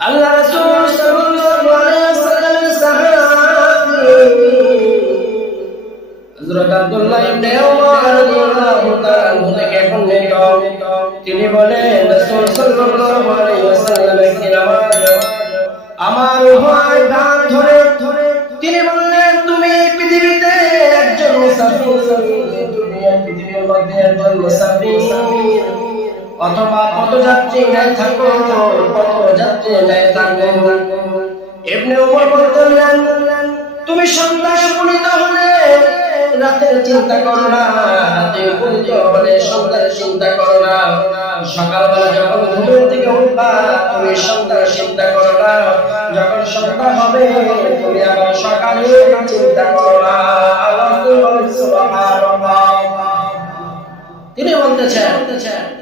আল্লাহ রাসূল সাল্লাল্লাহু আলাইহি তিনি বলেন আমার উভয় ডান ধরে তিনি বললেন তুমি পৃথিবীতে একজন মুসাফির মুসাফির অথবা থাকো থাকো এমনি তুমি সন্ধ্যা উপনীত হলে রাতের চিন্তা করো না, রাতে উপনীত হলে সন্ধ্যার চিন্তা করো না। সকালবেলা যখন ঘুমের থেকে উঠবা, তুমি সন্ধ্যার চিন্তা করো না। যখন সন্ধ্যা হবে, তুমি আবার সকালে চিন্তা করো তিনি বলতেছেন,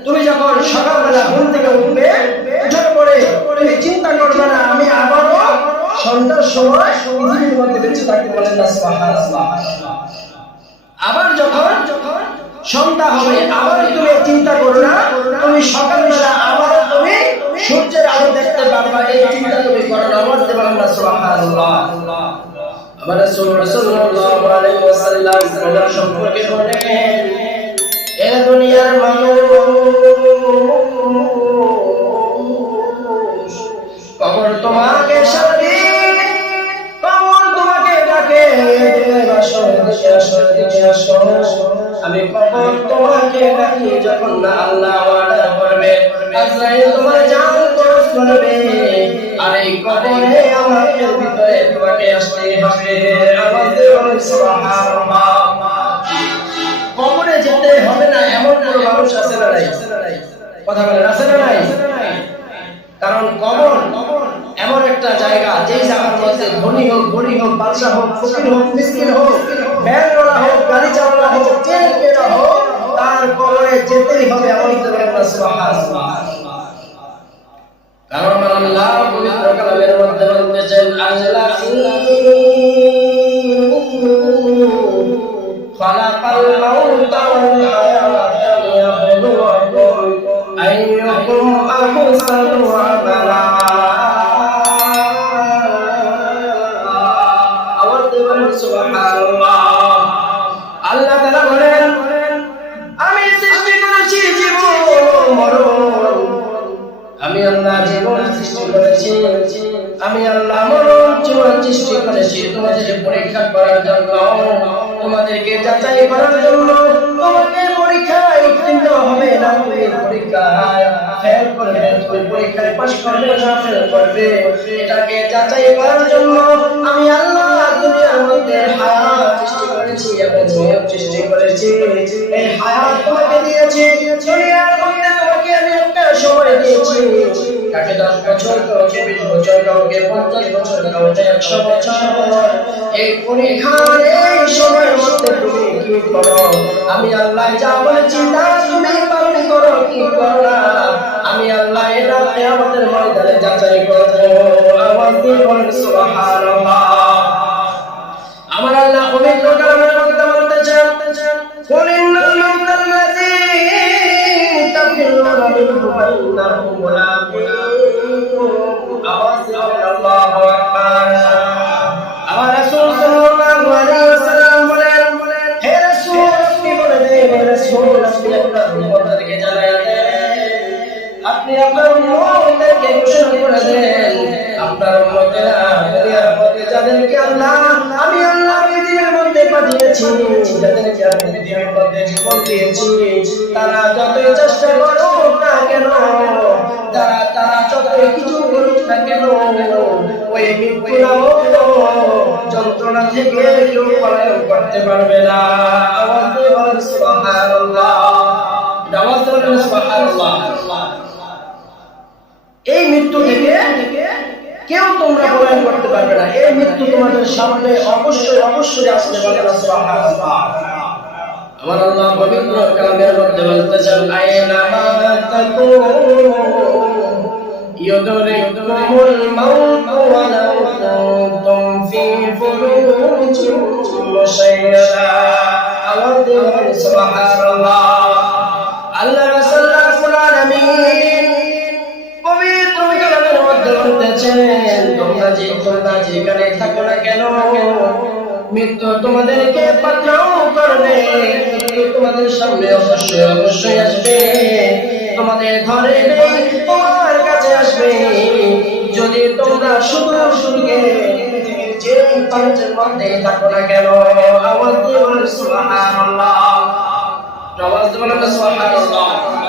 তুমি যখন সকালবেলা ঘুম থেকে উঠবে উঠার পরে তুমি চিন্তা করবে না, আমি আবারও সন্ধ্যার সময় পৃথিবীর মধ্যে বেঁচে থাকতে বলেন না আবার যখন যখন সন্ধ্যা হবে, আবার তুমি চিন্তা করো না, তুমি সকালবেলা আবারও তুমি সূর্যের আলো দেখতে পারবা, এই চিন্তা তুমি করো না আমার দেব আমরা সুবহানাল্লাহ। আমার রাসূল সাল্লাল্লাহু আলাইহি ওয়াসাল্লাম সম্পর্কে বলেন এ দুনিয়ার মানুষ কবর তোমাকে সাথে, কবর তোমাকে ডাকে। আমি কবর তোমাকে ডাকি যখন না আল্লাহ অর্ডার করবে। আজরাইল তোমার জান কবজ করবে। আর এই কবরে আমাদের ভিতরে তোমাকে আসতে হবে। আমাদের সুবহানাল্লাহ। কথা বলেন আছে না নাই? কারণ এমন একটা জায়গা যেই জায়গার মধ্যে ধনী হোক, গরিব হোক, বাদশাহ হোক, ফকির হোক, মিসকিন হোক হোক গাড়ি হোক ট্রেন হোক, তার কবরে যেতেই হবে এমন একটা সুবহানাল্লাহ কারণ আল্লাহ পবিত্র কালামের মধ্যে বলতেছেন আমি আল্লাহ সৃষ্টি করেছি। তোমাদের পরীক্ষা করার জন্য, তোমাদেরকে যাচাই করার জন্য। পরীক্ষায় উত্তীর্ণ হবে না তুমি পরীক্ষায় ফেল করবে এটাকে করার জন্য আমি করেছি কাকে দশ বছর কাউকে বিশ বছর কাউকে পঞ্চাশ বছর কাউকে একশো বছর। এই করো? আমি আল্লাহ যা বলেছি তা তুমি পালন করো, কি করো না? আমি আল্লাহ এটা আমাদের ময়দানে যাচাই করব। আমার فإنه ملاقيكم أواصل الله أكبر আমার রাসূল সাল্লাল্লাহু আলাইহি ওয়াসাল্লাম বলেন হে রাসূল আপনি বলে দেন হে রাসূল আপনি আপনার উম্মতদেরকে জানায় দেন আপনি আপনার উম্মতদেরকে ঘোষণা করে দেন আপনার উম্মতেরা দুনিয়ার মধ্যে যাদেরকে আল্লাহ আমি আল্লাহ পৃথিবীর মধ্যে পাঠিয়েছি যাদেরকে আমি পৃথিবীর মধ্যে জীবন দিয়েছি তারা যতই চেষ্টা করুক না কেন? তারা তারা যতই কিছু করুক না কেন? ওই মৃত্যু যন্ত্রণা থেকে কেউ পলায়ন করতে পারবে না। এই মৃত্যু থেকে কেউ তোমরা পলায়ন করতে পারবে না। এই মৃত্যু তোমাদের সামনে অবশ্যই অবশ্যই আসতে পারে সুবহানাল্লাহ। আমার আল্লাহ পবিত্র কালামের মধ্যে বলতেছেন আয়না তাকু يدرككم الموت ولو كنتم في بيوت مشيدة আমাদের সুবহানাল্লাহ আল্লাহ রাসূল কুরআন আমিন পবিত্র কালামের মধ্যে বলতেছেন তোমরা যে তোমরা যেখানে থাকো না কেন মৃত্যু তোমাদেরকে পাতি তোমাদের সামনে অবশ্যই অবশ্যই আসবে। তোমাদের ঘরে তোমার কাছে আসবে। যদি তোমরা শুভ শুনকে যে পাঁচের মধ্যে থাকো না কেন আমার দিয়ে বলে সুবহানাল্লাহ। আওয়াজ দিয়ে বলে সুবহানাল্লাহ।